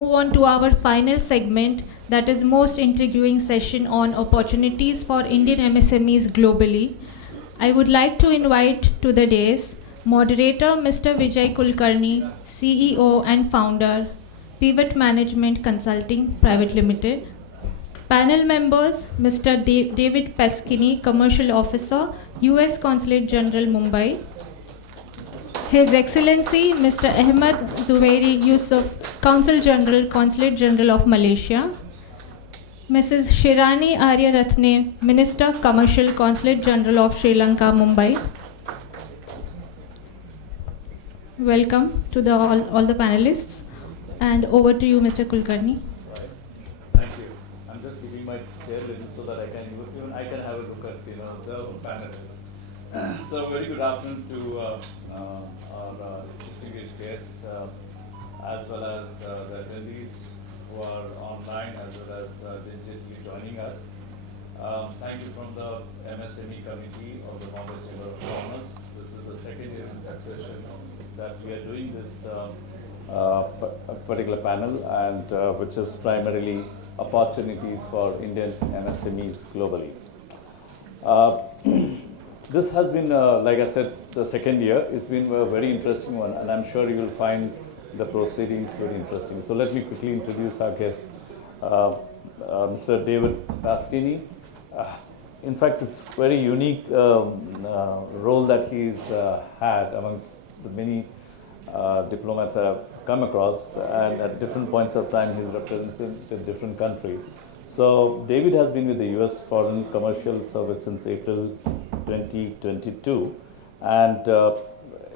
Move on to our final segment, that is most intriguing session on opportunities for Indian MSMEs globally. I would like to invite to the dais moderator Mr. Vijay Kulkarni, CEO and founder, Pivot Management Consulting Private Limited. Panel members Mr. David Pasquini, Commercial Officer, US Consulate General Mumbai. His Excellency Mr. Ahmad Zuwairi Yusoff, Consul General, Consulate General of Malaysia. Mrs. Shirani Ariyarathne, Minister, Commercial, Consulate General of Sri Lanka, Mumbai. Welcome to all the panelists. And over to you, Mr. Kulkarni. Right. Thank you. I'm just giving my chair little so that I can have a look at the panelists. So very good afternoon to our distinguished guests, as well as the attendees who are online, as well as digitally joining us. Thank you from the MSME committee of the Mumbai Chamber of Commerce. This is the second year in succession that we are doing this particular panel, and which is primarily opportunities for Indian MSMEs globally. This has been, like I said, the second year. It's been a very interesting one, and I'm sure you will find the proceedings very interesting. So let me quickly introduce our guest, Mr. David Pasquini. In fact, it's a very unique role that he's had amongst the many diplomats that I've come across, and at different points of time he's represented different countries. So David has been with the US Foreign Commercial Service since April 2022, and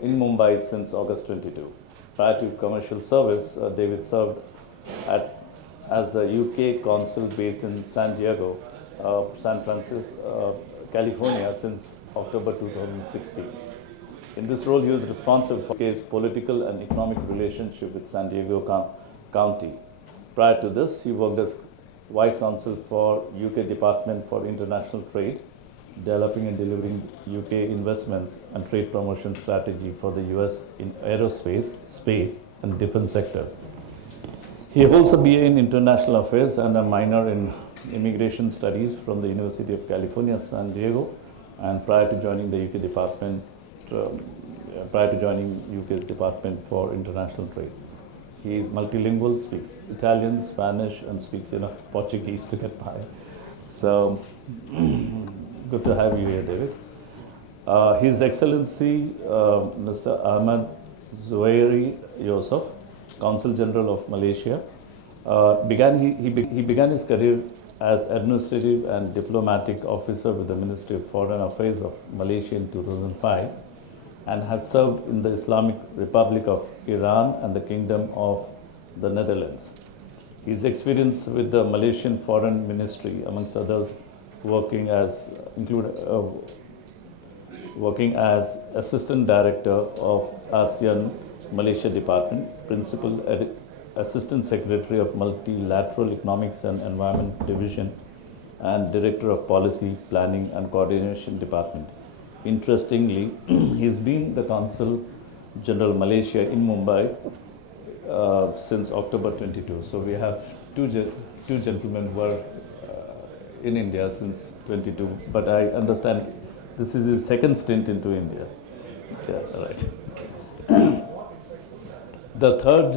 in Mumbai since August 22. Prior to commercial service, David served as the UK Consul based in San Diego, San Francisco, California since October 2016. In this role, he was responsible for his political and economic relationship with San Diego County. Prior to this, he worked as Vice Consul for UK Department for International Trade, developing and delivering UK investments and trade promotion strategy for the US in aerospace, space, and defense sectors. He holds a BA in International Affairs and a minor in Immigration Studies from the University of California, San Diego, and prior to joining the UK Department, UK's Department for International Trade. He is multilingual, speaks Italian, Spanish, and speaks enough Portuguese to get by. So, good to have you here, David. His Excellency, Mr. Ahmad Zuwairi Yusoff, Consul General of Malaysia, he began his career as Administrative and Diplomatic Officer with the Ministry of Foreign Affairs of Malaysia in 2005, and has served in the Islamic Republic of Iran and the Kingdom of the Netherlands. His experience with the Malaysian Foreign Ministry, amongst others, working as Assistant Director of ASEAN Malaysia Department, Principal Assistant Secretary of Multilateral Economics and Environment Division, and Director of Policy, Planning and Coordination Department. Interestingly, he's been the Consul General Malaysia in Mumbai since October 22. So we have two gentlemen who are in India since 22, but I understand this is his second stint into India. Yeah, right. The third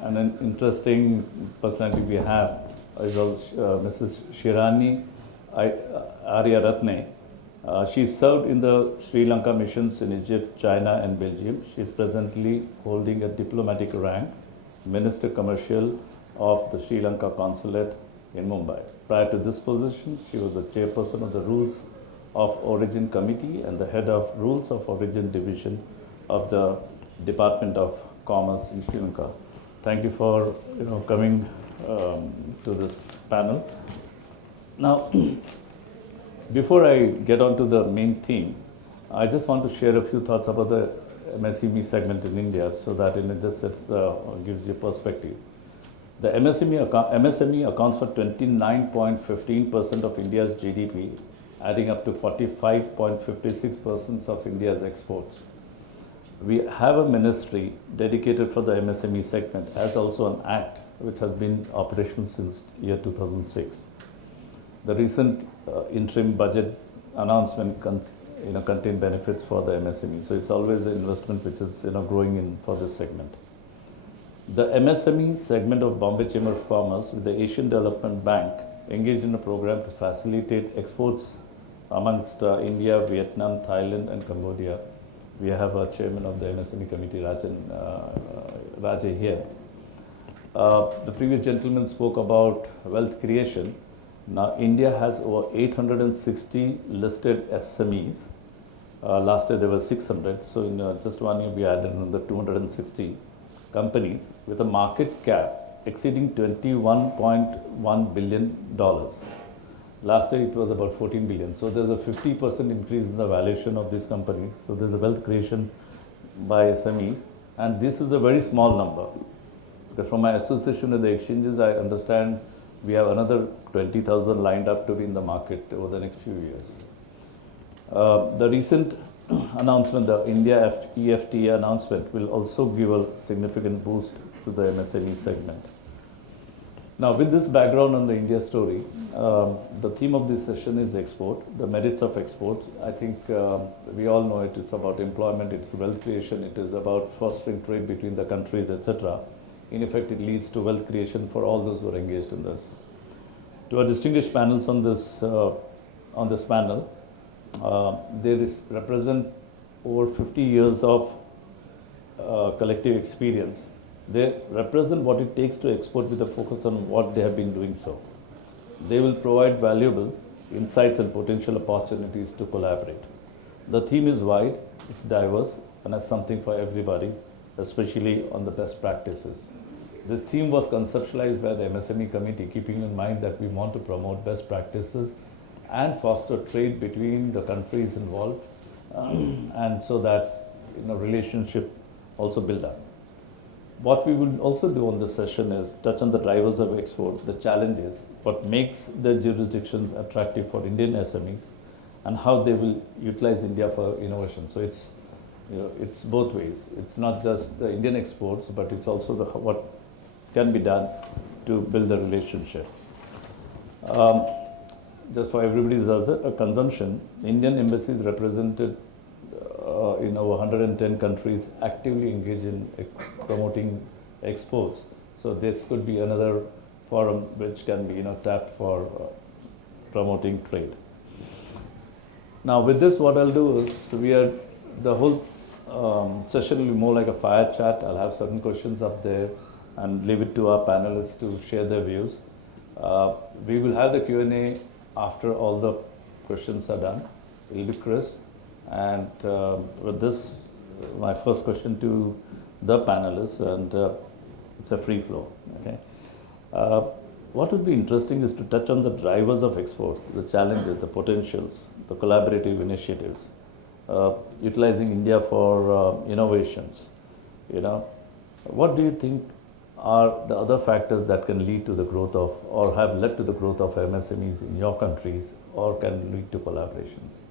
and an interesting personality we have is also Mrs. Shirani Ariyarathne. She served in the Sri Lanka missions in Egypt, China, and Belgium. She is presently holding a diplomatic rank, Minister Commercial of the Sri Lanka Consulate in Mumbai. Prior to this position, she was the chairperson of the Rules of Origin Committee and the head of Rules of Origin Division of the Department of Commerce in Sri Lanka. Thank you for coming to this panel. Now, before I get on to the main theme, I just want to share a few thoughts about the MSME segment in India, so that it just gives you perspective. The MSME accounts for 29.15% of India's GDP, adding up to 45.56% of India's exports. We have a ministry dedicated for the MSME segment, as also an act which has been operational since year 2006. The recent interim budget announcement contain benefits for the MSME. So it's always an investment which is growing in for this segment. The MSME segment of Bombay Chamber of Commerce with the Asian Development Bank engaged in a program to facilitate exports amongst India, Vietnam, Thailand and Cambodia. We have a chairman of the MSME committee, Rajay here. The previous gentleman spoke about wealth creation. Now India has over 860 listed SMEs. Last year there were 600, so in just 1 year we added another 260 companies with a market cap exceeding $21.1 billion. Last year it was about 14 billion. So there's a 50% increase in the valuation of these companies. So there's a wealth creation by SMEs, and this is a very small number. Because from my association with the exchanges, I understand we have another 20,000 lined up to be in the market over the next few years. The recent announcement, the India EFTA announcement, will also give a significant boost to the MSME segment. Now, with this background on the India story, the theme of this session is export, the merits of exports. I think we all know it. It's about employment, it's wealth creation, it is about fostering trade between the countries, etc. In effect, it leads to wealth creation for all those who are engaged in this. To our distinguished panels on this panel, they represent over 50 years of collective experience. They represent what it takes to export with a focus on what they have been doing so. They will provide valuable insights and potential opportunities to collaborate. The theme is wide, it's diverse, and has something for everybody, especially on the best practices. This theme was conceptualized by the MSME committee, keeping in mind that we want to promote best practices and foster trade between the countries involved, and so that relationship also build up. What we will also do on this session is touch on the drivers of export, the challenges, what makes the jurisdictions attractive for Indian SMEs, and how they will utilize India for innovation. So it's it's both ways. It's not just the Indian exports, but it's also what can be done to build the relationship. Just for everybody's consumption, Indian embassies represented in over 110 countries actively engage in promoting exports. So this could be another forum which can be tapped for promoting trade. Now with this, what I'll do is the whole session will be more like a fire chat. I'll have certain questions up there and leave it to our panelists to share their views. We will have the Q&A after all the questions are done. It will be crisp. And with this, my first question to the panelists, and it's a free flow. Okay, what would be interesting is to touch on the drivers of export, the challenges, the potentials, the collaborative initiatives, utilizing India for innovations. What do you think are the other factors that can lead to the growth of, or have led to the growth of MSMEs in your countries, or can lead to collaborations?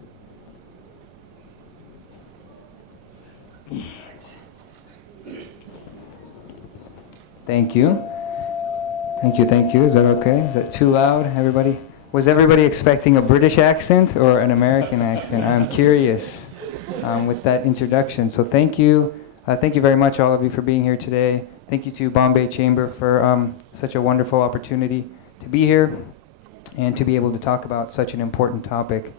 Thank you. Thank you, thank you. Is that okay? Is that too loud, everybody? Was everybody expecting a British accent or an American accent? I'm curious with that introduction. So thank you. Thank you very much, all of you, for being here today. Thank you to Bombay Chamber for such a wonderful opportunity to be here and to be able to talk about such an important topic.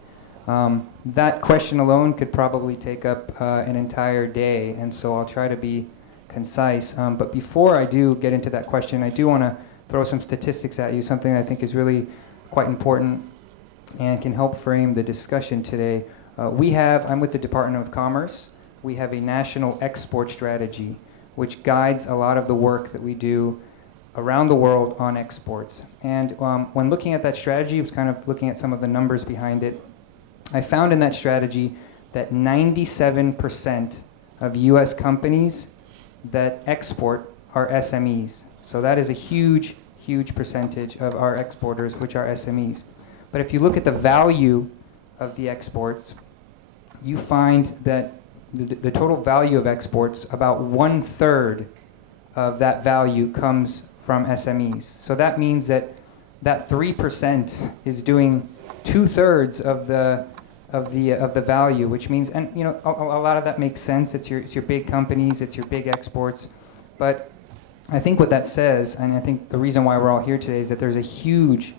That question alone could probably take up an entire day, and so I'll try to be concise. But before I do get into that question, I do want to throw some statistics at you, something I think is really quite important and can help frame the discussion today. I'm with the Department of Commerce. We have a national export strategy which guides a lot of the work that we do around the world on exports. And when looking at that strategy, I was kind of looking at some of the numbers behind it. I found in that strategy that 97% of US companies that export are SMEs. So that is a huge, huge percentage of our exporters, which are SMEs. But if you look at the value of the exports, you find that the total value of exports, about 1/3 of that value comes from SMEs. So that means that 3% is doing 2/3 of the value, which means, and you know, a lot of that makes sense. It's your big companies, it's your big exports, but I think what that says, and I think the reason why we're all here today, is that there's a huge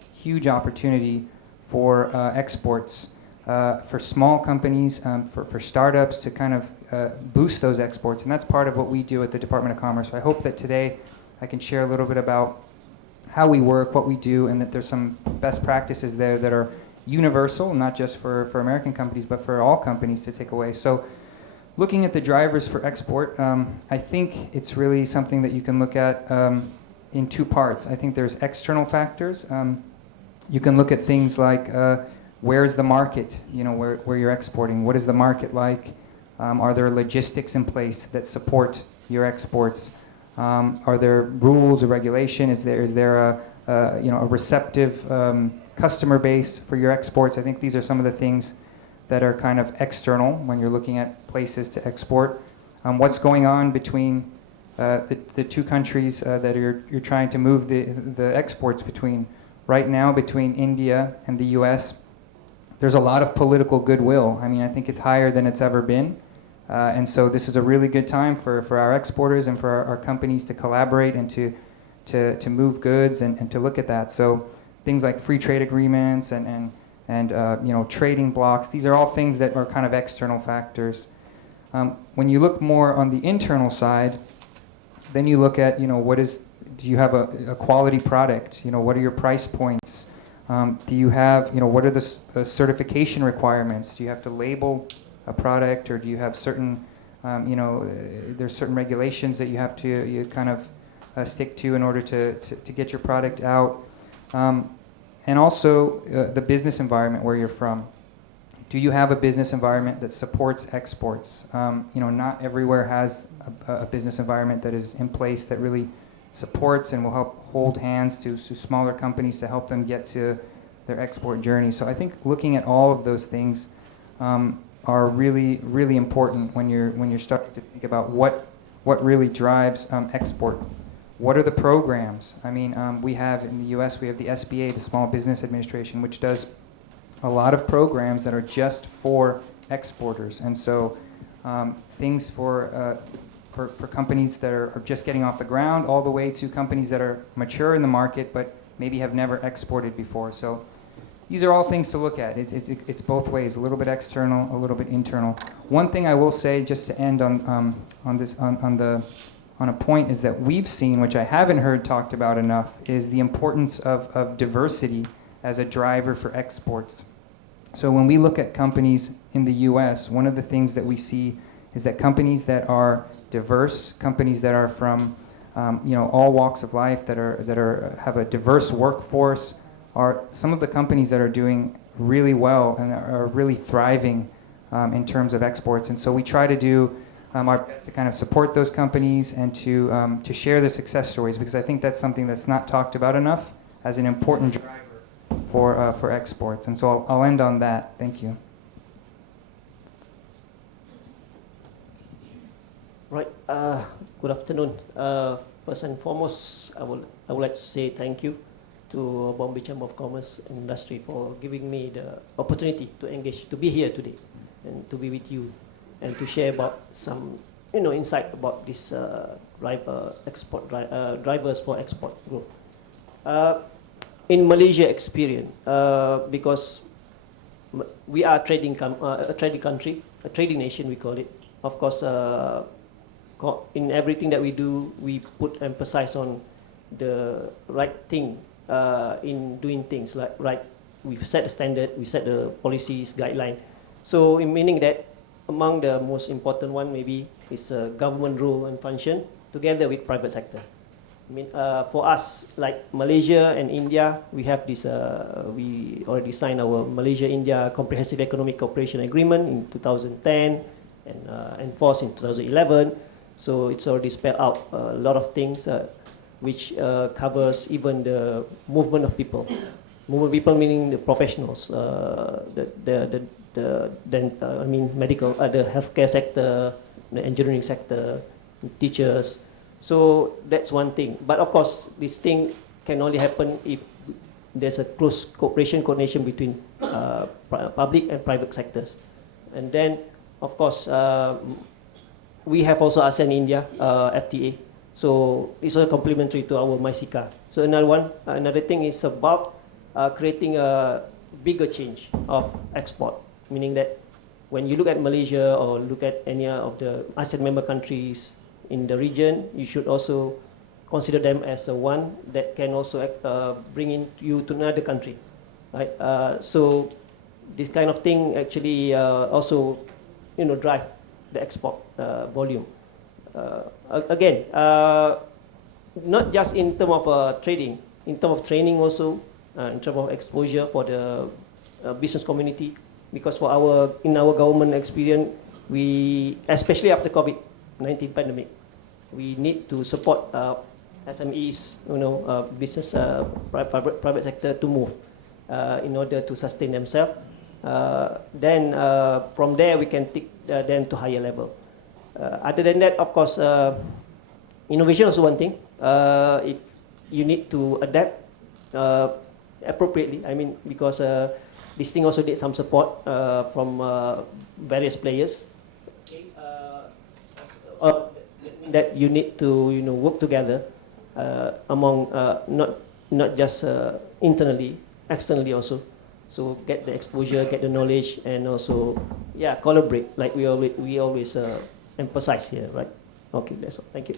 opportunity for exports, for small companies, for startups to kind of boost those exports, and that's part of what we do at the Department of Commerce. So I hope that today I can share a little bit about how we work, what we do, and that there's some best practices there that are universal, not just for American companies, but for all companies to take away. So looking at the drivers for export, I think it's really something that you can look at in two parts. I think there's external factors. You can look at things like where's the market, you know, where you're exporting. What is the market like? Are there logistics in place that support your exports? Are there rules or regulation? Is there a receptive customer base for your exports? I think these are some of the things that are kind of external when you're looking at places to export. What's going on between the two countries that you're trying to move the exports between? Right now, between India and the US, there's a lot of political goodwill. I mean, I think it's higher than it's ever been. And so this is a really good time for our exporters and for our companies to collaborate and to move goods and to look at that. So things like free trade agreements and you know, trading blocks, these are all things that are kind of external factors. When you look more on the internal side, then you look at, you know, do you have a quality product? You know, what are your price points? Do you have, you know, what are the certification requirements? Do you have to label a product, or do you have certain, you know, there's certain regulations that you have to kind of stick to in order to get your product out? And also the business environment where you're from. Do you have a business environment that supports exports? You know, not everywhere has a business environment that is in place that really supports and will help hold hands to smaller companies to help them get to their export journey. So I think looking at all of those things are really important when you're starting to think about what really drives export. What are the programs? I mean, we have in the U.S. we have the SBA, the Small Business Administration, which does a lot of programs that are just for exporters, and so things for companies that are just getting off the ground, all the way to companies that are mature in the market but maybe have never exported before. So these are all things to look at. It's both ways, a little bit external, a little bit internal. One thing I will say, just to end on a point, is that we've seen, which I haven't heard talked about enough, is the importance of diversity as a driver for exports. So when we look at companies in the U.S., one of the things that we see is that companies that are diverse, companies that are from you know, all walks of life, that have a diverse workforce, are some of the companies that are doing really well and are really thriving in terms of exports. And so we try to do our best to kind of support those companies and to share their success stories, because I think that's something that's not talked about enough as an important driver for exports. And so I'll end on that. Thank you. Right. Good afternoon. First and foremost, I would like to say thank you to Bombay Chamber of Commerce and Industry for giving me the opportunity to engage, to be here today, and to be with you, and to share about some, you know, insight about this drivers for export growth. In Malaysia experience, because we are a trading country, a trading nation we call it. Of course, in everything that we do, we put emphasis on the right thing in doing things. Like we set the standard, we set the policies, guideline. So, in meaning that among the most important one maybe is government role and function together with private sector. I mean, for us, like Malaysia and India, we have this. We already signed our Malaysia-India Comprehensive Economic Cooperation Agreement in 2010 and enforced in 2011. So it's already spelled out a lot of things which covers even the movement of people, Mumbai people meaning the professionals, medical, the healthcare sector, the engineering sector, teachers. So that's one thing. But of course, this thing can only happen if there's a close coordination between public and private sectors. And then, of course, we have also ASEAN India FTA. So it's a complementary to our MySICA. So another thing is about creating a bigger change of export, meaning that when you look at Malaysia or look at any of the ASEAN member countries in the region, you should also consider them as one that can also bring in you to another country, right? So this kind of thing actually also, drive the export volume. Again, not just in terms of trading, in terms of training also, in terms of exposure for the business community, because in our government experience, we, especially after COVID-19 pandemic, we need to support SMEs, business, private sector to move in order to sustain themselves. Then from there we can take them to higher level. Other than that, of course, innovation is one thing. If you need to adapt appropriately, because this thing also did some support from various players. That you need to work together among not just internally, externally also. So get the exposure, get the knowledge, and also collaborate like we always emphasize here, right? Okay, that's all. Thank you.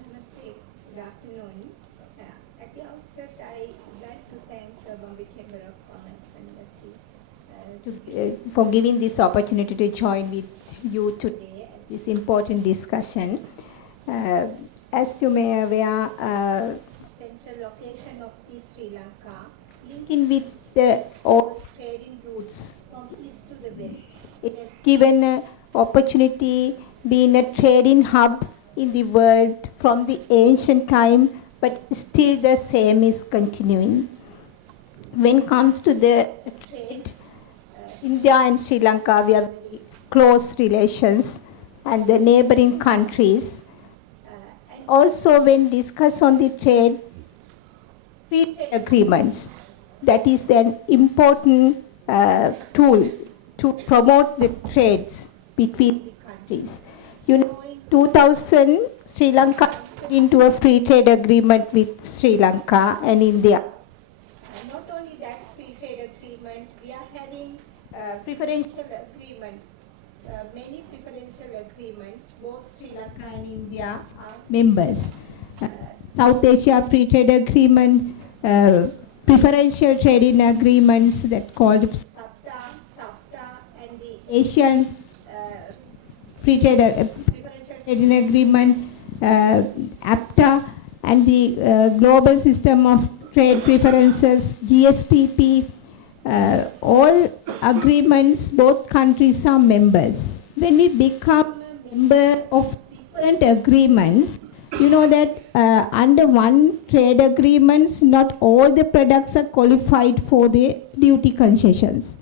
Namaste. Good afternoon. At the outset, I would like to thank the Bombay Chamber of Commerce and Industry for giving this opportunity to join with you today at this important discussion. As you may aware, central location of East Sri Lanka, linking with all trading routes from east to the west. It has given an opportunity being a trading hub in the world from the ancient time, but still the same is continuing. When it comes to the trade, India and Sri Lanka, we have very close relations, and the neighboring countries. And also when discussed on the trade, free trade agreements, that is an important tool to promote the trades between the countries. In 2000, Sri Lanka entered into a free trade agreement with Sri Lanka and India. Not only that free trade agreement, we are having preferential agreements, many preferential agreements. Both Sri Lanka and India are members. South Asia Free Trade Agreement, preferential trading agreements that called SAFTA, and the Asian preferential trading agreement, APTA, and the Global System of Trade Preferences, GSTP. All agreements, both countries are members. When we become a member of different agreements, you know that under one trade agreements, not all the products are qualified for the duty concessions,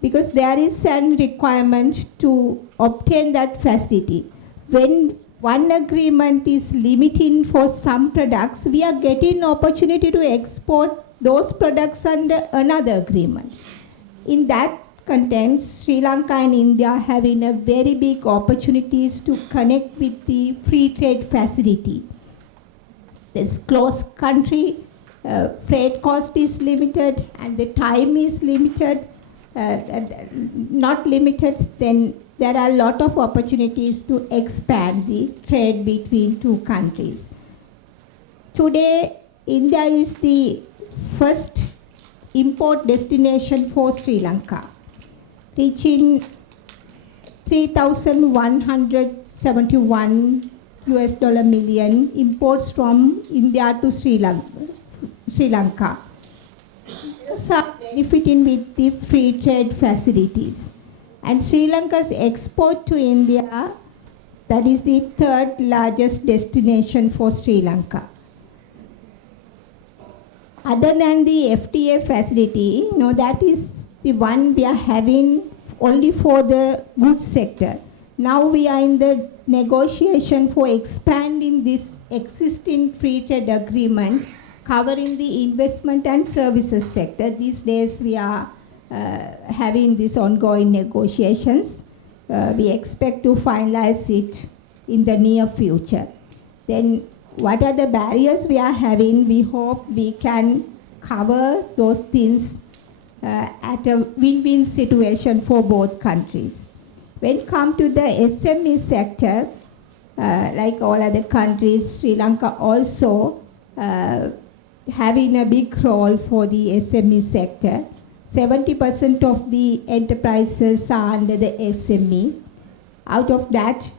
because there is a requirement to obtain that facility. When one agreement is limiting for some products, we are getting opportunity to export those products under another agreement. In that context, Sri Lanka and India are having a very big opportunities to connect with the free trade facility. This close country, freight cost is limited and the time is limited, not limited, then there are a lot of opportunities to expand the trade between two countries. Today, India is the first import destination for Sri Lanka, reaching 3,171 US dollar million imports from India to Sri Lanka. Those are benefiting with the free trade facilities. And Sri Lanka's export to India, that is the third largest destination for Sri Lanka. other than the FTA facility, that is the one we are having only for the goods sector. Now we are in the negotiation for expanding this existing free trade agreement covering the investment and services sector. These days we are having these ongoing negotiations. We expect to finalize it in the near future. Then what are the barriers we are having? We hope we can cover those things at a win-win situation for both countries. When it comes to the SME sector, like all other countries, Sri Lanka also having a big role for the SME sector. 70% of the enterprises are under the SME. Out of that,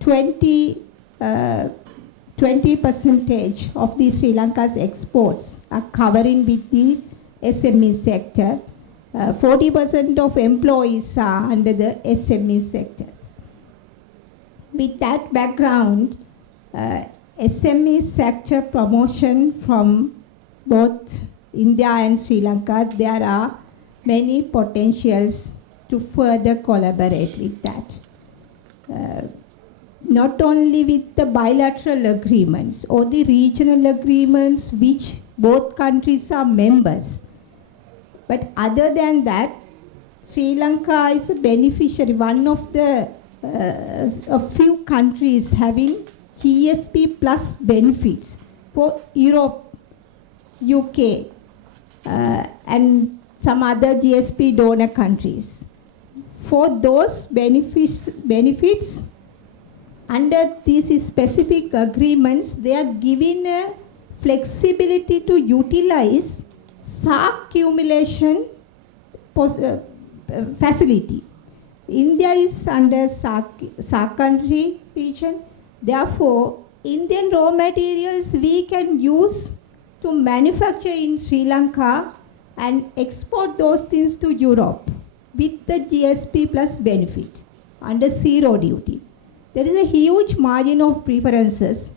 20% of the Sri Lanka's exports are covering with the SME sector. 40% of employees are under the SME sectors. With that background, SME sector promotion from both India and Sri Lanka, there are many potentials to further collaborate with that. Not only with the bilateral agreements or the regional agreements which both countries are members, but other than that, Sri Lanka is a beneficiary, one of the a few countries having GSP plus benefits for Europe, UK, and some other GSP donor countries. For those benefits, under these specific agreements, they are given a flexibility to utilize SAC accumulation facility. India is under SAC country region. Therefore, Indian raw materials we can use to manufacture in Sri Lanka and export those things to Europe with the GSP plus benefit under zero duty. There is a huge margin of preferences.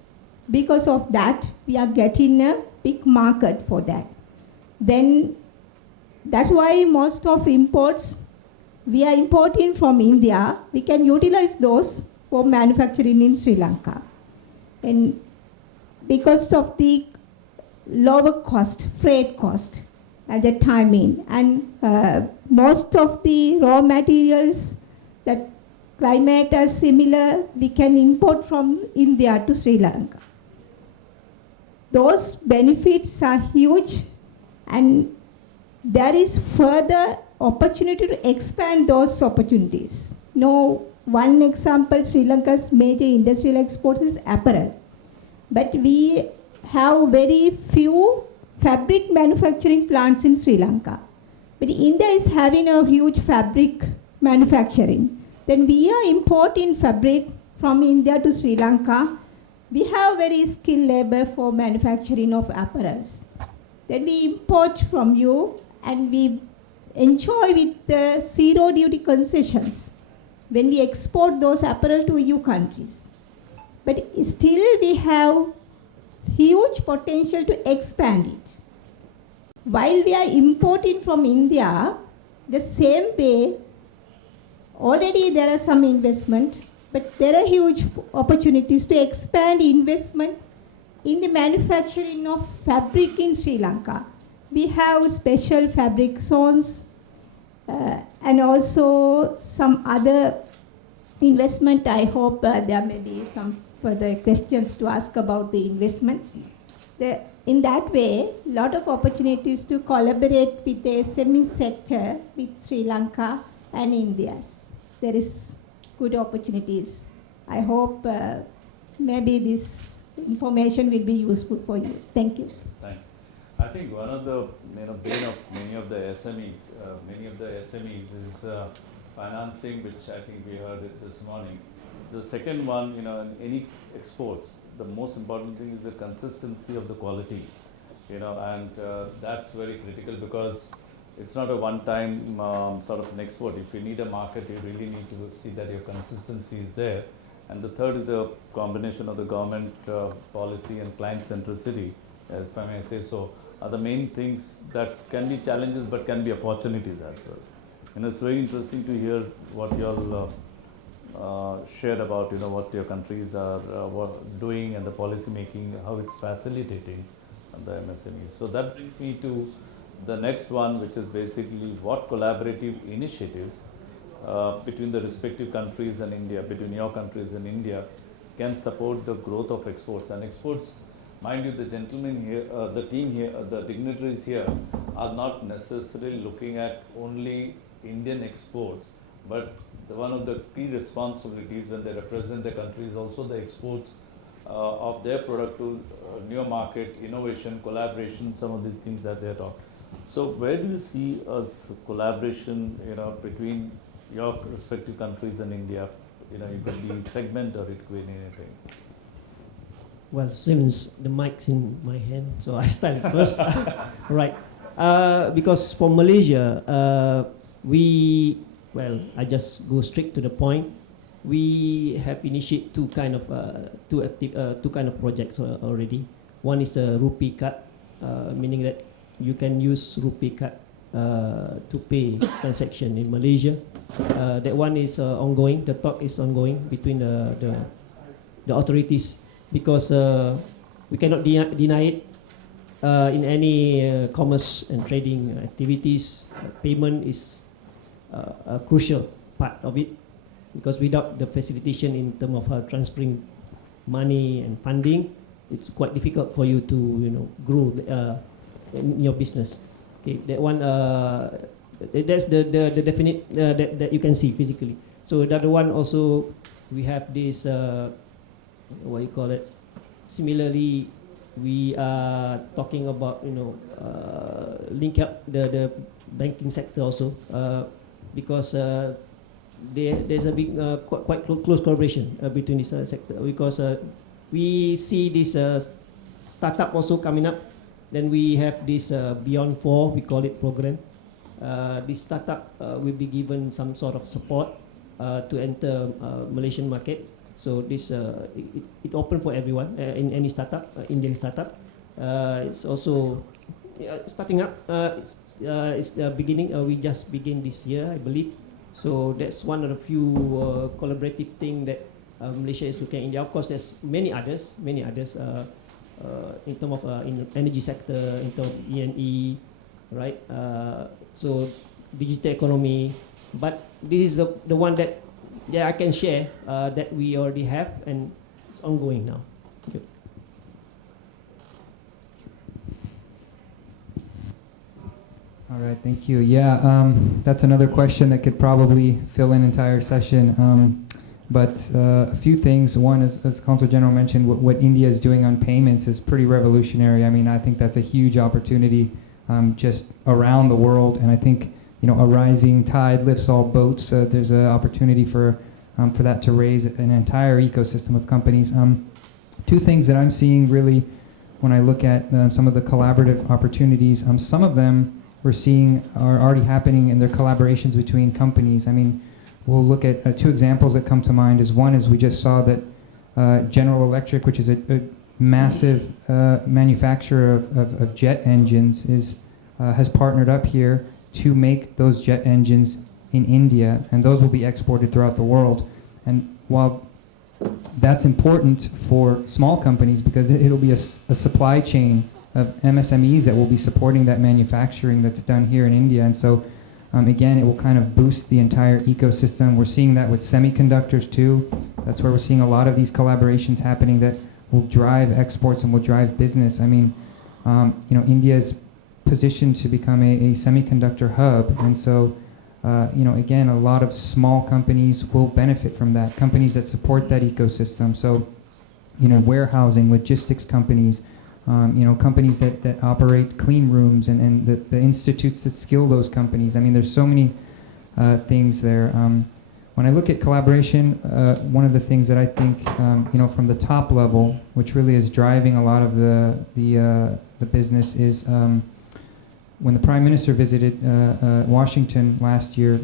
Because of that, we are getting a big market for that. Then that's why most of imports we are importing from India, we can utilize those for manufacturing in Sri Lanka. And because of the lower cost, freight cost at the timing, and most of the raw materials that climate is similar, we can import from India to Sri Lanka. Those benefits are huge, and there is further opportunity to expand those opportunities. One example, Sri Lanka's major industrial exports is apparel. But we have very few fabric manufacturing plants in Sri Lanka. But India is having a huge fabric manufacturing. Then we are importing fabric from India to Sri Lanka. We have very skilled labor for manufacturing of apparels. Then we import from you and we enjoy with the zero duty concessions when we export those apparel to EU countries. But still we have huge potential to expand it. While we are importing from India, the same way, already there are some investment, but there are huge opportunities to expand investment in the manufacturing of fabric in Sri Lanka. We have special fabric zones and also some other investment. I hope there may be some further questions to ask about the investment. In that way, a lot of opportunities to collaborate with the SME sector with Sri Lanka and India. There is good opportunities. I hope maybe this information will be useful for you. Thank you. Thanks. I think one of the bane of many of the SMEs is financing, which I think we heard it this morning. The second one, in any exports, the most important thing is the consistency of the quality, and that's very critical because it's not a one-time sort of an export. If you need a market, you really need to see that your consistency is there. And the third is the combination of the government policy and client centricity, if I may say so. are the main things that can be challenges but can be opportunities as well. It's very interesting to hear what you all shared about what your countries are doing and the policy making, how it's facilitating the MSMEs. So that brings me to the next one, which is basically what collaborative initiatives between the respective countries and India, between your countries and India, can support the growth of exports. And exports, mind you, the gentlemen here, the team here, the dignitaries here are not necessarily looking at only Indian exports, but one of the key responsibilities when they represent the country is also the exports of their product to new market, innovation, collaboration, some of these things that they are talking. So where do you see us collaboration, between your respective countries and India? It could be segment or it could be anything. Well, since the mic's in my hand, so I started first. Right. Because for Malaysia, I just go straight to the point. We have initiated two kind of projects already. One is the rupee card, meaning that you can use rupee card to pay transaction in Malaysia. That one is ongoing. The talk is ongoing between the authorities, because we cannot deny it. In any commerce and trading activities, payment is a crucial part of it, because without the facilitation in terms of transferring money and funding, it's quite difficult for you to grow in your business. Okay, that one that's the definite that you can see physically. So the other one also, we have this what you call it. Similarly, we are talking about link up the banking sector also, because there's a big quite close collaboration between this sector, because we see this startup also coming up. Then we have this Beyond 4, we call it program. This startup will be given some sort of support to enter Malaysian market. So this it open for everyone in any startup, Indian startup. It's also starting up. It's the beginning. We just begin this year, I believe. So that's one of the few collaborative thing that Malaysia is looking at India. Of course, there's many others. In terms of in energy sector, in terms of E&E, right? So digital economy. But this is the one that I can share that we already have, and it's ongoing now. Thank you. All right, thank you. Yeah, that's another question that could probably fill an entire session. But a few things. One, as Consul General mentioned, what India is doing on payments is pretty revolutionary. I mean, I think that's a huge opportunity just around the world. And I think, a rising tide lifts all boats. There's an opportunity for that to raise an entire ecosystem of companies. Two things that I'm seeing really when I look at some of the collaborative opportunities, some of them we're seeing are already happening in their collaborations between companies. I mean, we'll look at two examples that come to mind. One is we just saw that General Electric, which is a massive manufacturer of jet engines, has partnered up here to make those jet engines in India, and those will be exported throughout the world. And while that's important for small companies, because it'll be a supply chain of MSMEs that will be supporting that manufacturing that's done here in India. And so again, it will kind of boost the entire ecosystem. We're seeing that with semiconductors too. That's where we're seeing a lot of these collaborations happening that will drive exports and will drive business. I mean, India is positioned to become a semiconductor hub, and so again, a lot of small companies will benefit from that. Companies that support that ecosystem. So, warehousing, logistics companies, companies that operate clean rooms and the institutes that skill those companies. I mean, there's so many things there. When I look at collaboration, one of the things that I think, from the top level, which really is driving a lot of the business is when the Prime Minister visited Washington last year,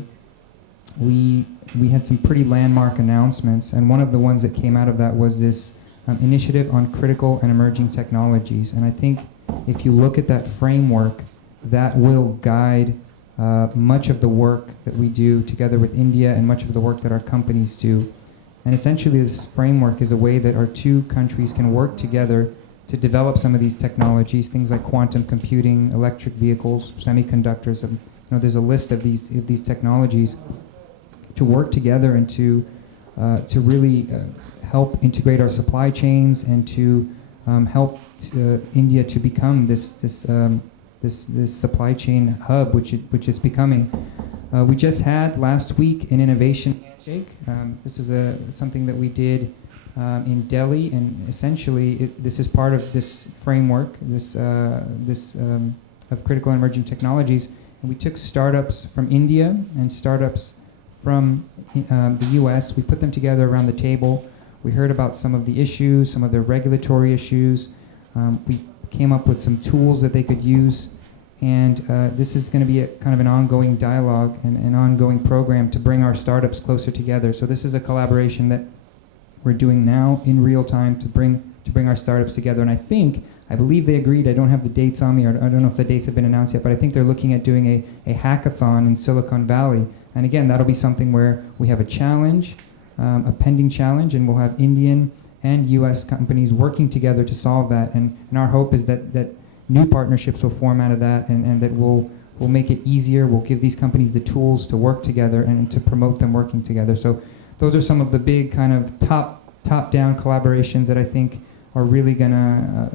we had some pretty landmark announcements, and one of the ones that came out of that was this initiative on critical and emerging technologies. And I think if you look at that framework, that will guide much of the work that we do together with India and much of the work that our companies do. And essentially this framework is a way that our two countries can work together to develop some of these technologies, things like quantum computing, electric vehicles, semiconductors. There's a list of these technologies to work together and to really help integrate our supply chains and to help India to become this supply chain hub, which it's becoming. We just had last week an innovation handshake. This is something that we did in Delhi, and essentially this is part of this framework, of critical and emerging technologies. And we took startups from India and startups from the US. We put them together around the table. We heard about some of the issues, some of the regulatory issues. We came up with some tools that they could use. And this is going to be a kind of an ongoing dialogue and an ongoing program to bring our startups closer together. So this is a collaboration that we're doing now in real time to bring our startups together. And I believe they agreed. I don't have the dates on me, or I don't know if the dates have been announced yet, but I think they're looking at doing a hackathon in Silicon Valley. And again, that'll be something where we have a challenge, a pending challenge, and we'll have Indian and US companies working together to solve that. And our hope is that new partnerships will form out of that, and that we'll make it easier. We'll give these companies the tools to work together and to promote them working together. So those are some of the big kind of top-down collaborations that I think are really gonna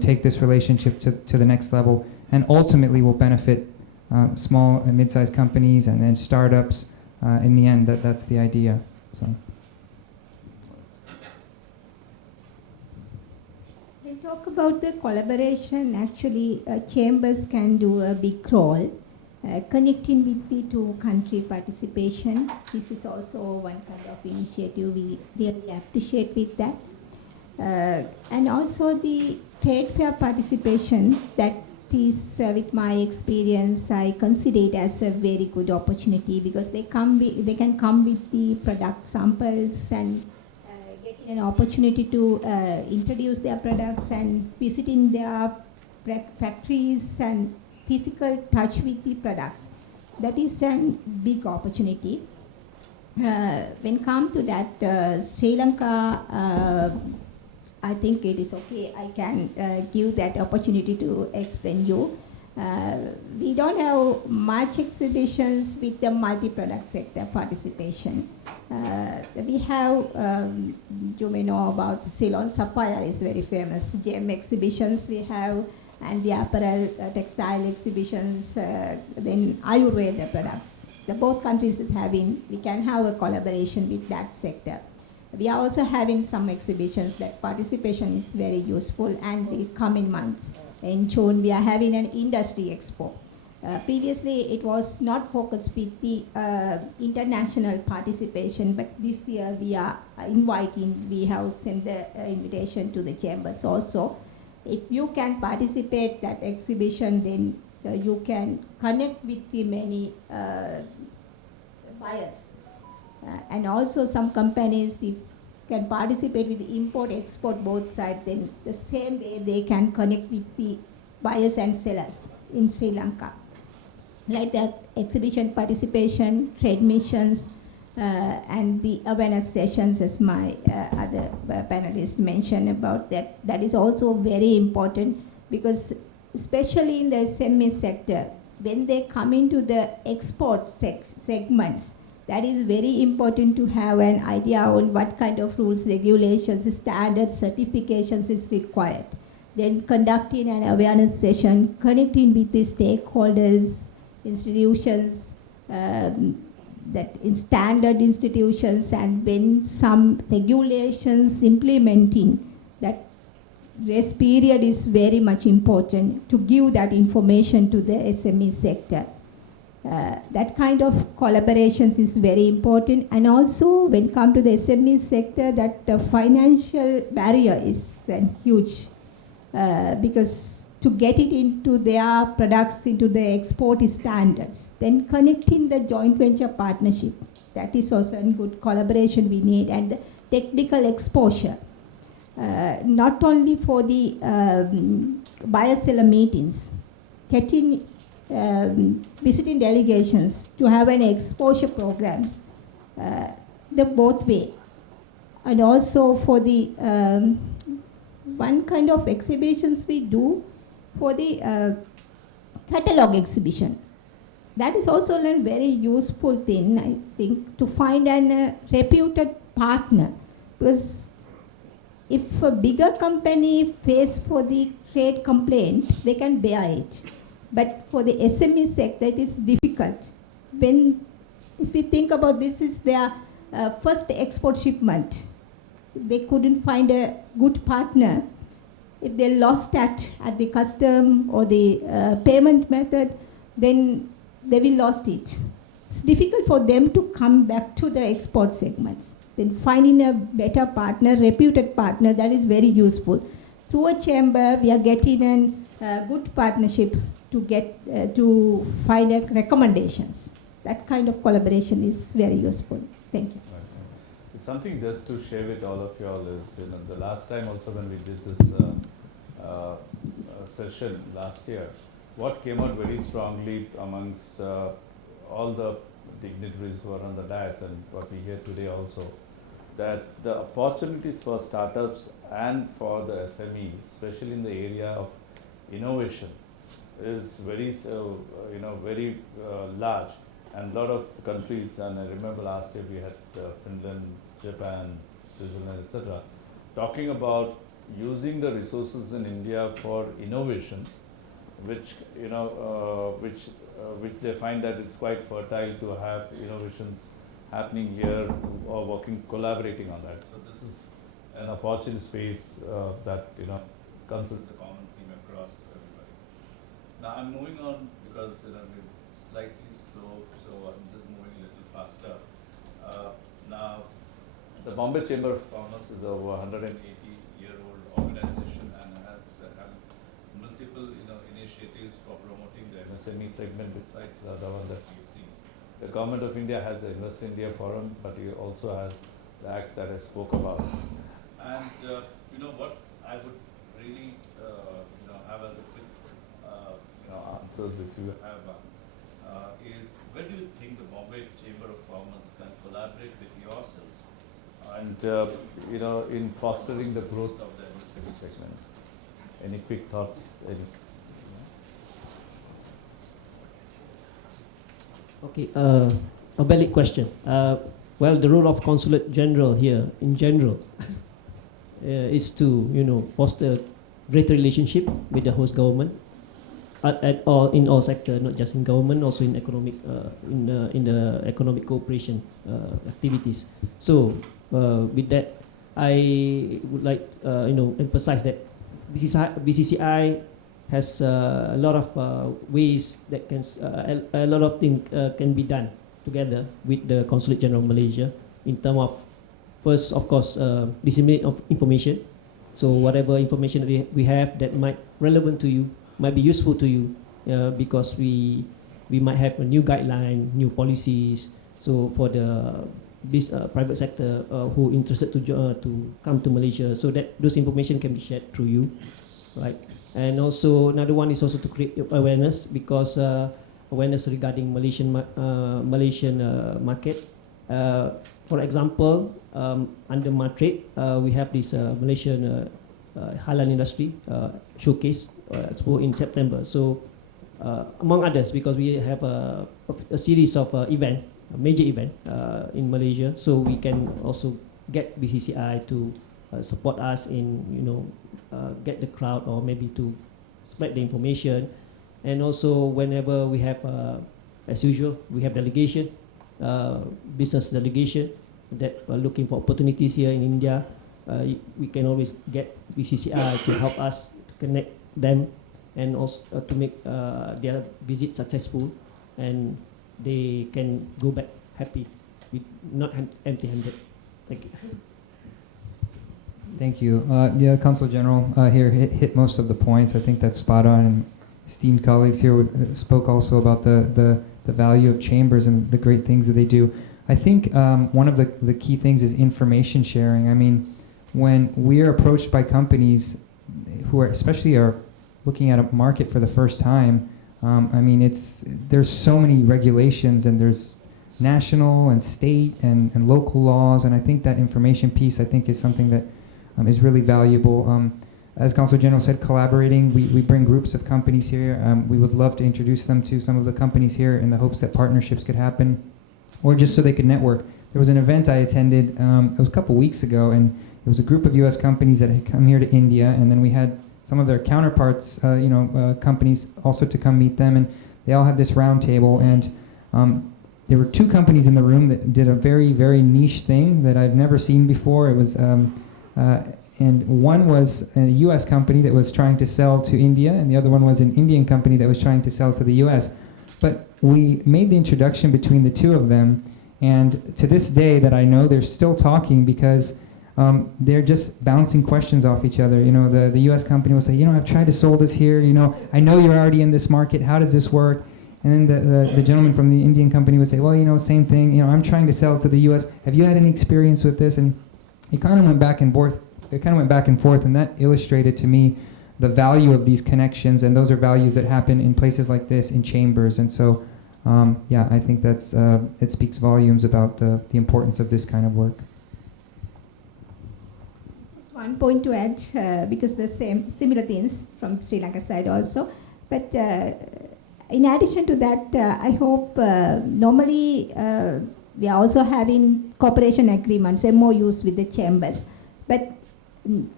take this relationship to the next level, and ultimately will benefit small and mid-sized companies and then startups. In the end, that's the idea. So. Talk about the collaboration. Actually, chambers can do a big role connecting with the two-country participation. This is also one kind of initiative we really appreciate with that. And also the trade fair participation, that is with my experience, I consider it as a very good opportunity, because they can come with the product samples and an opportunity to introduce their products and visiting their factories and physical touch with the products. That is a big opportunity. When come to that, Sri Lanka, I think it is okay. I can give that opportunity to explain you. We don't have much exhibitions with the multi-product sector participation. We have, you may know about Ceylon Sapphire is very famous. Gem exhibitions we have, and the apparel, textile exhibitions, then Ayurveda products. Both countries is having, we can have a collaboration with that sector. We are also having some exhibitions that participation is very useful, and the coming months. In June, we are having an industry expo. Previously, it was not focused with the international participation, but this year we are inviting, we have sent the invitation to the chambers also. If you can participate that exhibition, then you can connect with the many buyers. And also some companies can participate with the import-export both sides, then the same way they can connect with the buyers and sellers in Sri Lanka. Like that exhibition participation, trade missions, and the awareness sessions, as my other panelists mentioned about that. That is also very important, because especially in the SME sector, when they come into the export segments, that is very important to have an idea on what kind of rules, regulations, standards, certifications is required. Then conducting an awareness session, connecting with the stakeholders, institutions, that in standard institutions, and when some regulations implementing, that rest period is very much important to give that information to the SME sector. That kind of collaborations is very important. And also when come to the SME sector, that financial barrier is huge, because to get it into their products, into the export standards, then connecting the joint venture partnership, that is also a good collaboration we need, and the technical exposure, not only for the buyer-seller meetings, getting visiting delegations to have an exposure programs, the both way. And also for the one kind of exhibitions we do for the catalog exhibition. That is also a very useful thing, I think, to find a reputed partner. Because if a bigger company face for the trade complaint, they can bear it. But for the SME sector, it is difficult. If we think about this is their first export shipment, they couldn't find a good partner. If they lost that at the custom or the payment method, then they will lost it. It's difficult for them to come back to the export segments. Then finding a better partner, reputed partner, that is very useful. Through a chamber, we are getting a good partnership to get to find recommendations. That kind of collaboration is very useful. Thank you. Something just to share with all of you all is, the last time also when we did this session last year, what came out very strongly amongst all the dignitaries who are on the dais and what we hear today also, that the opportunities for startups and for the SMEs, especially in the area of innovation, is very, very large. And a lot of countries, and I remember last year we had Finland, Japan, Switzerland, etc., talking about using the resources in India for innovations, which which they find that it's quite fertile to have innovations happening here or collaborating on that. So this is an opportune space that comes as a common theme across everybody. Now I'm moving on because we're slightly slow, so I'm just moving a little faster. Now, the Bombay Chamber of Commerce is a 180-year-old organization and has had multiple initiatives for promoting the MSME segment besides the other one that we've seen. The Government of India has the Invest India Forum, but it also has the acts that I spoke about. And what I would really have as a quick answers, if you have is where do you think the Bombay Chamber of Commerce can collaborate with yourselves and in fostering the growth of the MSME segment? Any quick thoughts? Okay, a valid question. Well, the role of Consulate General here, in general, is to foster greater relationship with the host government in all sectors, not just in government, also in economic in the economic cooperation activities. So with that, I would like emphasize that BCCI has a lot of ways that a lot of things can be done together with the Consulate General of Malaysia in terms of, first, of course, disseminate of information. So whatever information that we have that might relevant to you, might be useful to you, because we might have a new guideline, new policies. So for the private sector who interested to come to Malaysia, so that those information can be shared through you, right? And also another one is also to create awareness, because awareness regarding Malaysian market. For example, under Matrade, we have this Malaysian halal industry showcase expo in September. So among others, because we have a series of major event in Malaysia, so we can also get BCCI to support us in get the crowd, or maybe to spread the information. And also whenever we have, as usual, we have delegation, business delegation that are looking for opportunities here in India, we can always get BCCI to help us to connect them, and also to make their visit successful, and they can go back happy, with not empty-handed. Thank you. Thank you. The Consul General here hit most of the points. I think that's spot on. And esteemed colleagues here spoke also about the value of chambers and the great things that they do. I think one of the key things is information sharing. I mean, when we are approached by companies who are, especially are looking at a market for the first time. I mean, there's so many regulations, and there's national and state and local laws, and I think that information piece, I think, is something that is really valuable. As Consul General said, collaborating, we bring groups of companies here. We would love to introduce them to some of the companies here in the hopes that partnerships could happen, or just so they could network. There was an event I attended, it was a couple weeks ago, and it was a group of US companies that had come here to India, and then we had some of their counterparts, companies also to come meet them, and they all had this round table, and there were two companies in the room that did a very, very niche thing that I've never seen before. It was, and one was a US company that was trying to sell to India, and the other one was an Indian company that was trying to sell to the US. But we made the introduction between the two of them, and to this day that I know, they're still talking because they're just bouncing questions off each other. You know, the US company will say, you know, I've tried to sell this here, you know, I know you're already in this market, how does this work? And then the gentleman from the Indian company would say, well, you know, same thing, you know, I'm trying to sell to the US, have you had any experience with this? And it kind of went back and forth. And that illustrated to me the value of these connections, and those are values that happen in places like this, in chambers. And so, yeah, I think that's it speaks volumes about the importance of this kind of work. Just one point to add, because the similar things from Sri Lanka side also. But in addition to that, I hope normally we are also having cooperation agreements, MOUs with the chambers. But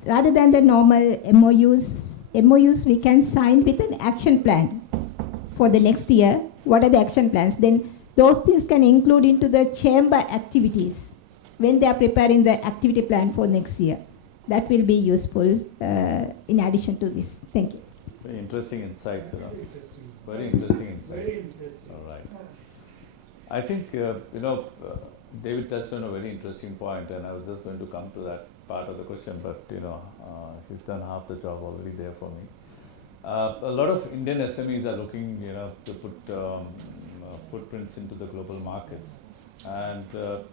rather than the normal MOUs we can sign with an action plan for the next year. What are the action plans? Then those things can include into the chamber activities when they are preparing the activity plan for next year. That will be useful in addition to this. Thank you. Very interesting insights, you know. Very interesting insight. Very interesting. All right. I think, David touched on a very interesting point, and I was just going to come to that part of the question, but, he's done half the job already there for me. A lot of Indian SMEs are looking, to put footprints into the global markets. And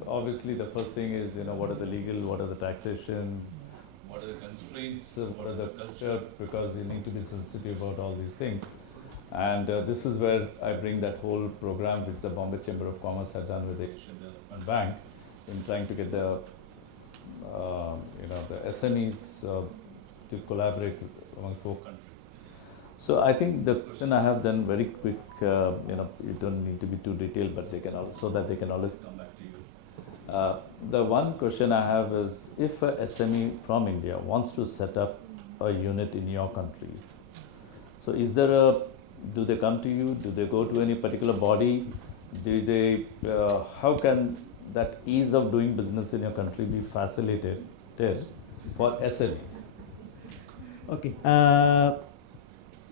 obviously the first thing is, what are the legal, what are the taxation, what are the constraints, what are the culture, because you need to be sensitive about all these things. And this is where I bring that whole program which the Bombay Chamber of Commerce had done with the Asian Development Bank in trying to get the SMEs to collaborate among 4 countries. So I think the question I have then very quick, you don't need to be too detailed, but they can so that they can always come back to you. The one question I have is, if a SME from India wants to set up a unit in your countries, so is there do they come to you? Do they go to any particular body? Do they, how can that ease of doing business in your country be facilitated for SMEs? Okay.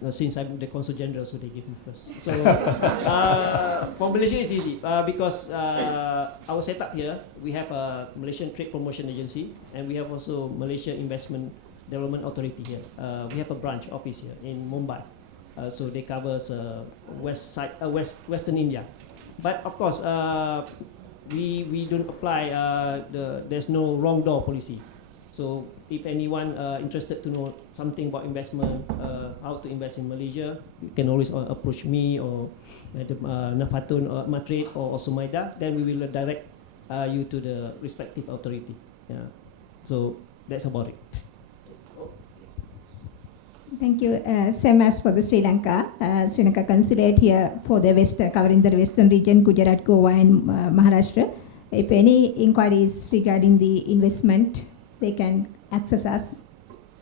Since I'm the Consul General, so they give me first. So, for Malaysia is easy because our setup here, we have a Malaysian Trade Promotion Agency, and we have also Malaysia Investment Development Authority here. We have a branch office here in Mumbai. So they covers Western India. But of course, we don't apply, there's no wrong door policy. So if anyone interested to know something about investment, how to invest in Malaysia, you can always approach me or Nafatun or Madrid or Sumaida. Then we will direct you to the respective authority. Yeah. So that's about it. Thank you. Same as for the Sri Lanka Consulate here for the covering the western region, Gujarat, Goa and Maharashtra. If any inquiries regarding the investment, they can access us.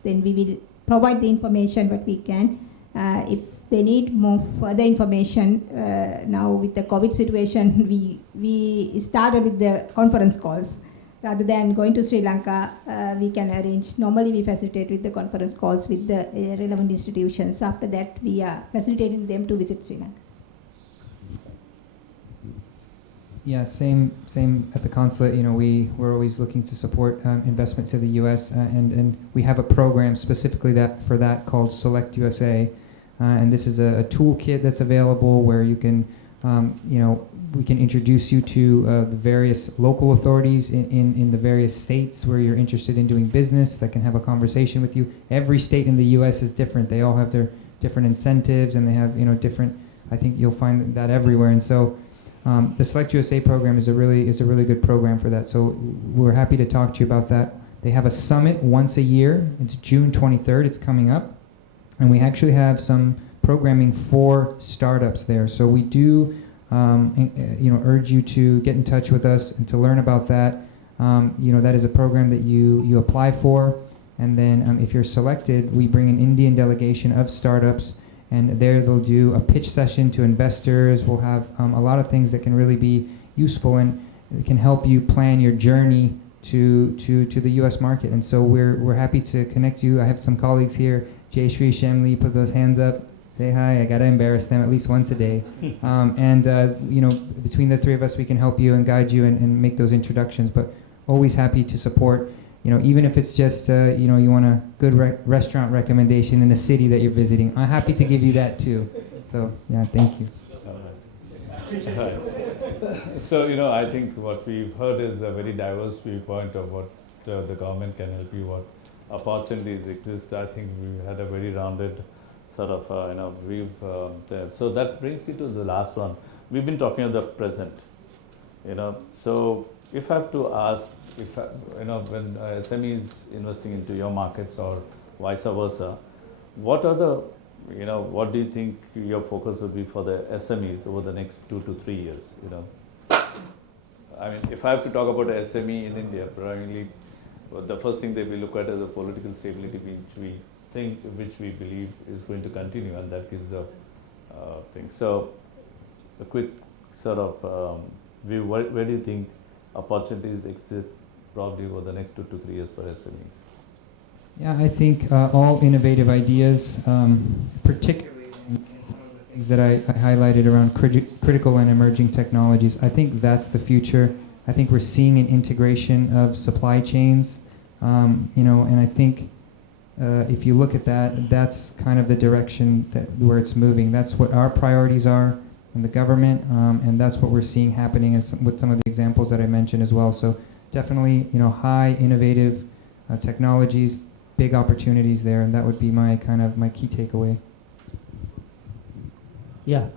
Then we will provide the information what we can. If they need more further information, now with the COVID situation, we started with the conference calls. Rather than going to Sri Lanka, we can arrange, normally we facilitate with the conference calls with the relevant institutions. After that, we are facilitating them to visit Sri Lanka. Yeah, same at the consulate. We're always looking to support investment to the U.S. And we have a program specifically for that called Select USA, and this is a toolkit that's available where you can, we can introduce you to the various local authorities in the various states where you're interested in doing business that can have a conversation with you. Every state in the U.S. is different. They all have their different incentives, and they have different. I think you'll find that everywhere, and so the Select USA program is a really good program for that. So we're happy to talk to you about that. They have a summit once a year. It's June 23rd. It's coming up, and we actually have some programming for startups there. So we do urge you to get in touch with us and to learn about that. That is a program that you apply for, and then if you're selected, we bring an Indian delegation of startups, and there they'll do a pitch session to investors. We'll have a lot of things that can really be useful and can help you plan your journey to the U.S. market. And so we're happy to connect you. I have some colleagues here. Jay Shri Shemli, put those hands up. Say hi. I gotta embarrass them at least once a day. Between the three of us, we can help you and guide you and make those introductions. But always happy to support. Even if it's just you want a good restaurant recommendation in a city that you're visiting, I'm happy to give you that too. So yeah, thank you. So I think what we've heard is a very diverse viewpoint of what the government can help you, what opportunities exist. I think we had a very rounded sort of view there. So that brings me to the last one. We've been talking about the present. So if I have to ask, when SME is investing into your markets or vice versa, what are the, what do you think your focus would be for the SMEs over the next 2 to 3 years? I mean, if I have to talk about a SME in India, primarily, the first thing that we look at is the political stability, which we believe is going to continue, and that gives a thing. So, a quick sort of view. Where do you think opportunities exist probably over the next 2 to 3 years for SMEs? Yeah, I think all innovative ideas, particularly in some of the things that I highlighted around critical and emerging technologies, I think that's the future. I think we're seeing an integration of supply chains, and I think if you look at that, that's kind of the direction where it's moving. That's what our priorities are in the government, and that's what we're seeing happening with some of the examples that I mentioned as well. So definitely, high innovative technologies, big opportunities there, and that would be my key takeaway. Yeah,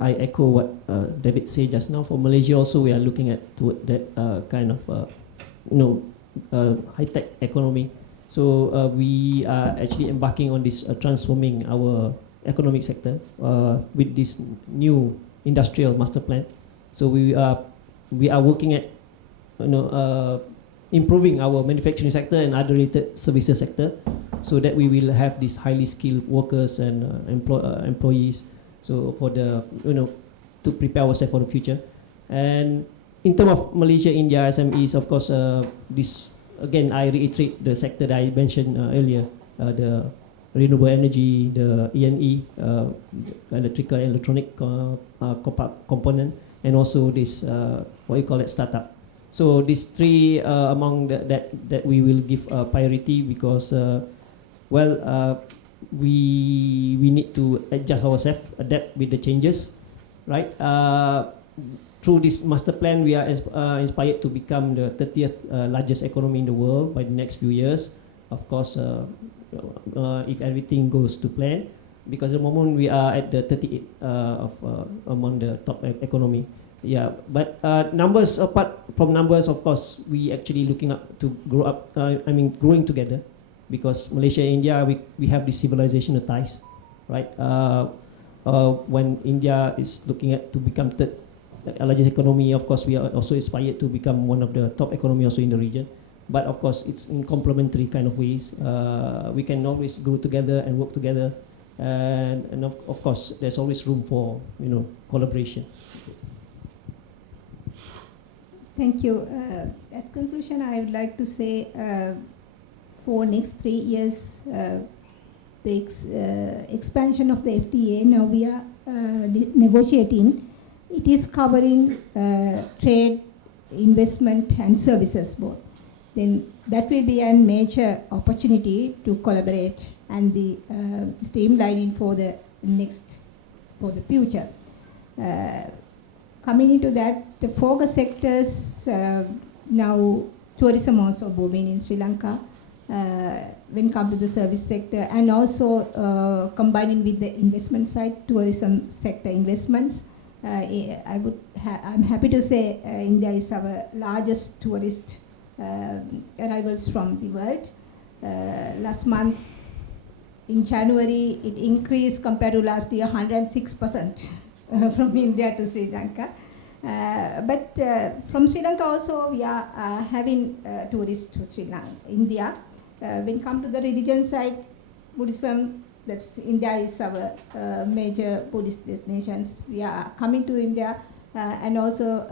I echo what David said just now. For Malaysia also, we are looking at that kind of high-tech economy. So we are actually embarking on this transforming our economic sector with this new industrial master plan. So we are working at improving our manufacturing sector and other related services sector, so that we will have these highly skilled workers and employees. So for the to prepare ourselves for the future. And in terms of Malaysia, India, SMEs, of course, this again I reiterate the sector that I mentioned earlier, the renewable energy, the E&E, electrical and electronic component, and also this what you call it, startup. So these three among that we will give priority, because we need to adjust ourselves, adapt with the changes, right? Through this master plan, we are inspired to become the 30th largest economy in the world by the next few years. Of course, if everything goes to plan, because at the moment we are at the 38th among the top economy. Yeah, but numbers, apart from numbers, of course, we actually looking up to grow up. Growing together, because Malaysia and India, we have these civilizational ties, right? When India is looking at to become third largest economy, of course, we are also inspired to become one of the top economy also in the region. But of course, it's in complementary kind of ways. We can always grow together and work together, and of course, there's always room for collaboration. Thank you. As conclusion, I would like to say, for next 3 years, the expansion of the FTA, now we are negotiating. It is covering trade, investment, and services both. Then that will be a major opportunity to collaborate and the streamlining for the future. Coming into that, the focus sectors, now tourism also booming in Sri Lanka, when it comes to the service sector, and also combining with the investment side, tourism sector investments. I'm happy to say India is our largest tourist arrivals from the world. Last month, in January, it increased compared to last year 106% from India to Sri Lanka. But from Sri Lanka also, we are having tourists to Sri Lanka, India. When it comes to the religion side, Buddhism, that's India is our major Buddhist destinations. We are coming to India, and also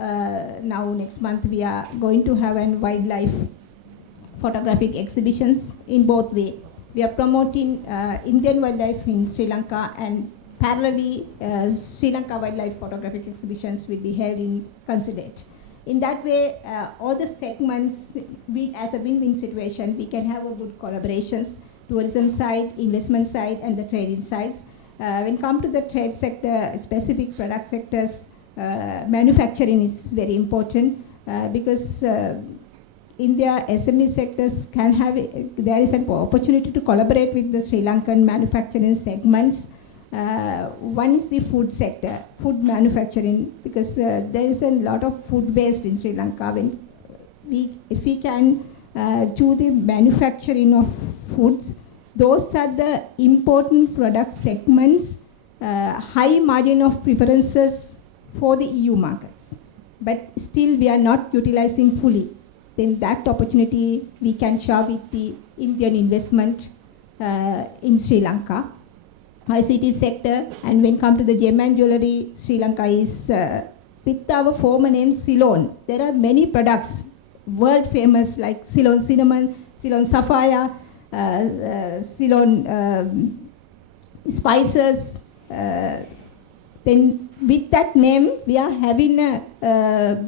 now next month we are going to have an wildlife photographic exhibitions in both ways. We are promoting Indian wildlife in Sri Lanka, and parallelly Sri Lanka wildlife photographic exhibitions will be held in Consulate. In that way, all the segments, as a win-win situation, we can have a good collaborations, tourism side, investment side, and the trading sides. When it comes to the trade sector, specific product sectors, manufacturing is very important because India SME sectors can have, there is an opportunity to collaborate with the Sri Lankan manufacturing segments. One is the food sector, food manufacturing, because there is a lot of food waste in Sri Lanka. If we can do the manufacturing of foods, those are the important product segments, high margin of preferences for the EU markets. But still we are not utilizing fully. Then that opportunity we can share with the Indian investment in Sri Lanka. ICT sector, and when it comes to the gem and jewelry, Sri Lanka is, with our former name Ceylon, there are many products world famous like Ceylon cinnamon, Ceylon sapphire, Ceylon spices. Then with that name, we are having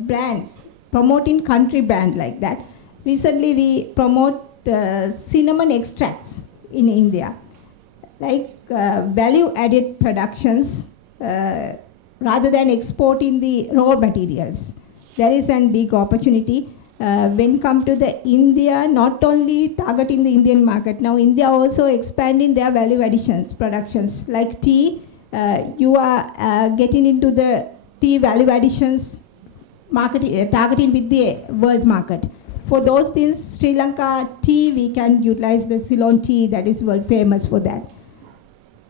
brands, promoting country brand like that. Recently we promote cinnamon extracts in India, like value added productions rather than exporting the raw materials. There is a big opportunity. When come to the India, not only targeting the Indian market, now India also expanding their value additions, productions, like tea. You are getting into the tea value additions, market, targeting with the world market. For those things, Sri Lanka tea, we can utilize the Ceylon tea that is world famous for that.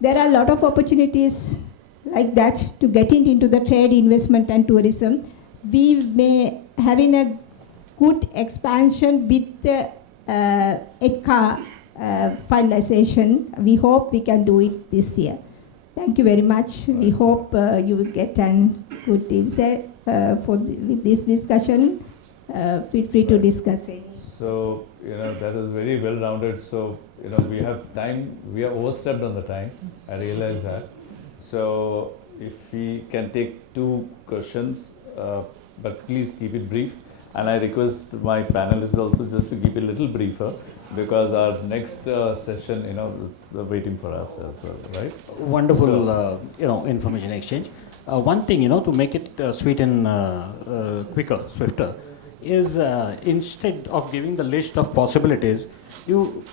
There are a lot of opportunities like that to get into the trade, investment and tourism. We may having a good expansion with the EDCA finalization. We hope we can do it this year. Thank you very much. We hope you will get a good insight with this discussion. Feel free to discuss it. So, that is very well rounded. So, we have time, we are overstepped on the time. I realize that. So, if we can take 2 questions, but please keep it brief. And I request my panelists also just to keep it a little briefer, because our next session, is waiting for us as well, right? Wonderful, information exchange. One thing, to make it sweet and quicker, swifter, is instead of giving the list of possibilities,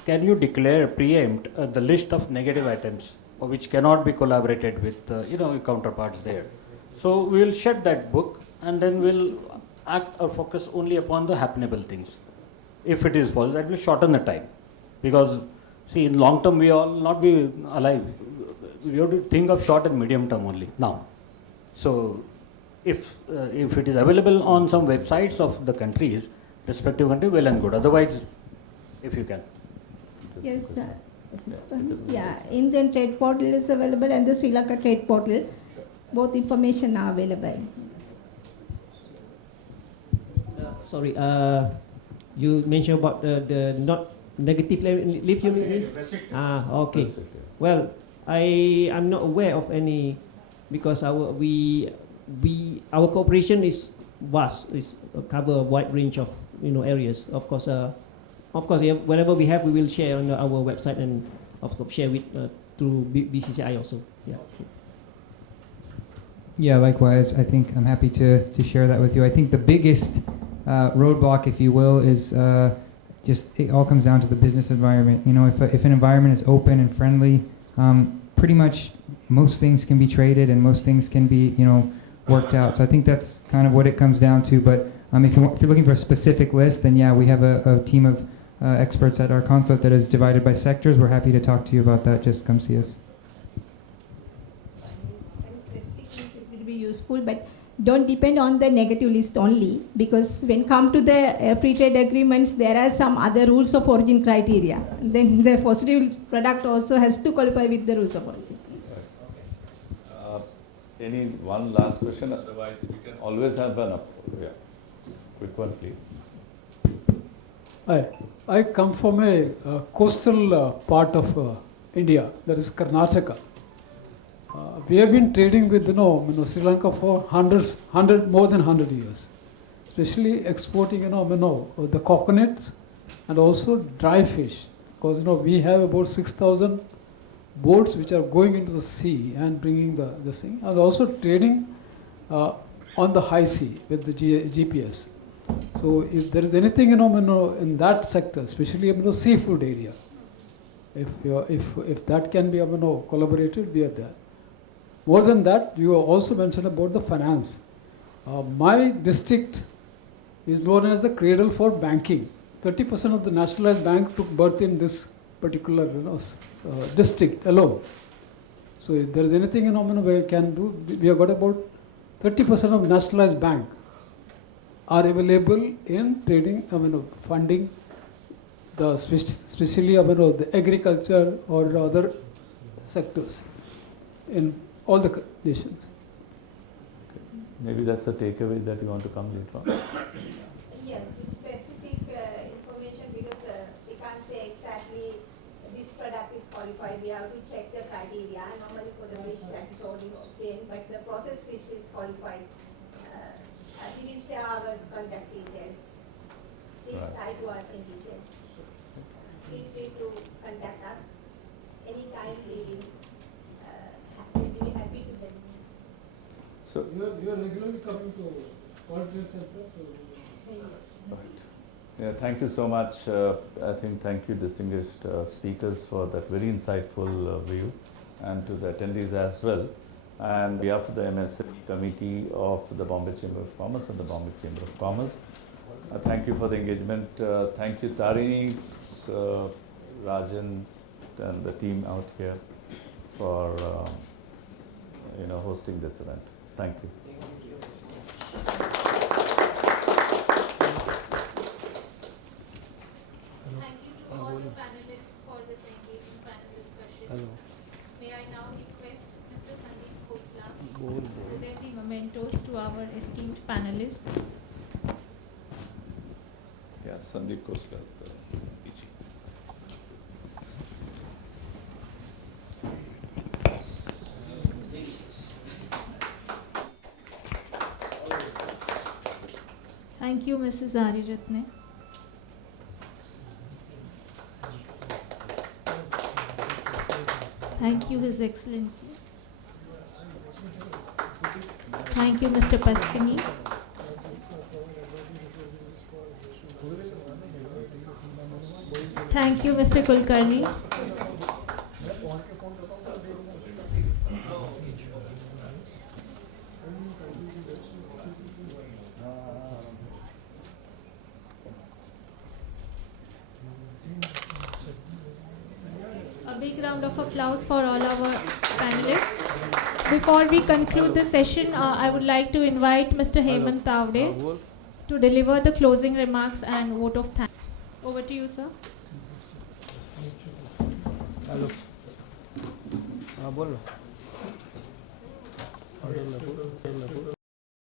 can you declare, preempt the list of negative items which cannot be collaborated with, your counterparts there. So we will shut that book, and then we'll act or focus only upon the happenable things. If it is possible, that will shorten the time. Because, see, in long term, we all not be alive. We have to think of short and medium term only now. So, if it is available on some websites of the countries, respective country, well and good. Otherwise, if you can. Yes, sir. Yeah, Indian trade portal is available and the Sri Lanka trade portal. Both information are available. Sorry, you mentioned about the not negative leave. Okay. Well, I am not aware of any, because our cooperation is vast, is cover a wide range of areas. Of course, whatever we have, we will share on our website, and of course share with through BCCI also. Yeah. Yeah, likewise. I think I'm happy to share that with you. I think the biggest roadblock, if you will, is just it all comes down to the business environment. You know, if an environment is open and friendly, pretty much most things can be traded and most things can be, you know, worked out. So I think that's kind of what it comes down to. But if you're looking for a specific list, then yeah, we have a team of experts at our consulate that is divided by sectors. We're happy to talk to you about that. Just come see us. Specifically, it will be useful, but don't depend on the negative list only, because when come to the free trade agreements, there are some other rules of origin criteria. Then the positive product also has to qualify with the rules of origin. Any one last question? Otherwise, we can always have an yeah. Quick one, please. Hi, I come from a coastal part of India, that is Karnataka. We have been trading with Sri Lanka for more than 100 years, especially exporting the coconuts and also dry fish, because we have about 6,000 boats which are going into the sea and bringing the thing, and also trading on the high sea with the GPS. So if there is anything in that sector, especially seafood area, if that can be collaborated, we are there. More than that, you also mentioned about the finance. My district is known as the cradle for banking. 30% of the nationalized bank took birth in this particular district alone. So if there is anything we can do, we have got about 30% of nationalized bank are available in trading, funding the especially the agriculture or other sectors in all the nations. Maybe that's a takeaway that you want to come later on. Yes, specific information, because we can't say exactly this product is qualified. We have to check the criteria. Normally for the fish that is already obtained, but the processed fish is qualified. We will share our contact details. Please write to us in detail. Feel free to contact us anytime. We will be happy to help you. So You are regularly coming to World Trade Center, so Yes. right. Yeah, thank you so much. Thank you, distinguished speakers, for that very insightful view, and to the attendees as well. And on behalf of the MSME Committee of the Bombay Chamber of Commerce and the Bombay Chamber of Commerce, thank you for the engagement. Thank you, Tarini, Rajan, and the team out here for hosting this event. Thank you. Thank you to all the panelists for this engaging panel discussion. May I now request Mr. Sandeep Khosla to present the mementos to our esteemed panelists. Yeah, Sandeep Khosla, PG. Thank you, Mrs. Ariyarathne. Thank you, His Excellency. Thank you, Mr. Pasquini. Thank you, Mr. Kulkarni. A big round of applause for all our panelists. Before we conclude the session, I would like to invite Mr. Hemant Tavde to deliver the closing remarks and vote of thanks. Over to you, sir. Hello. बोलो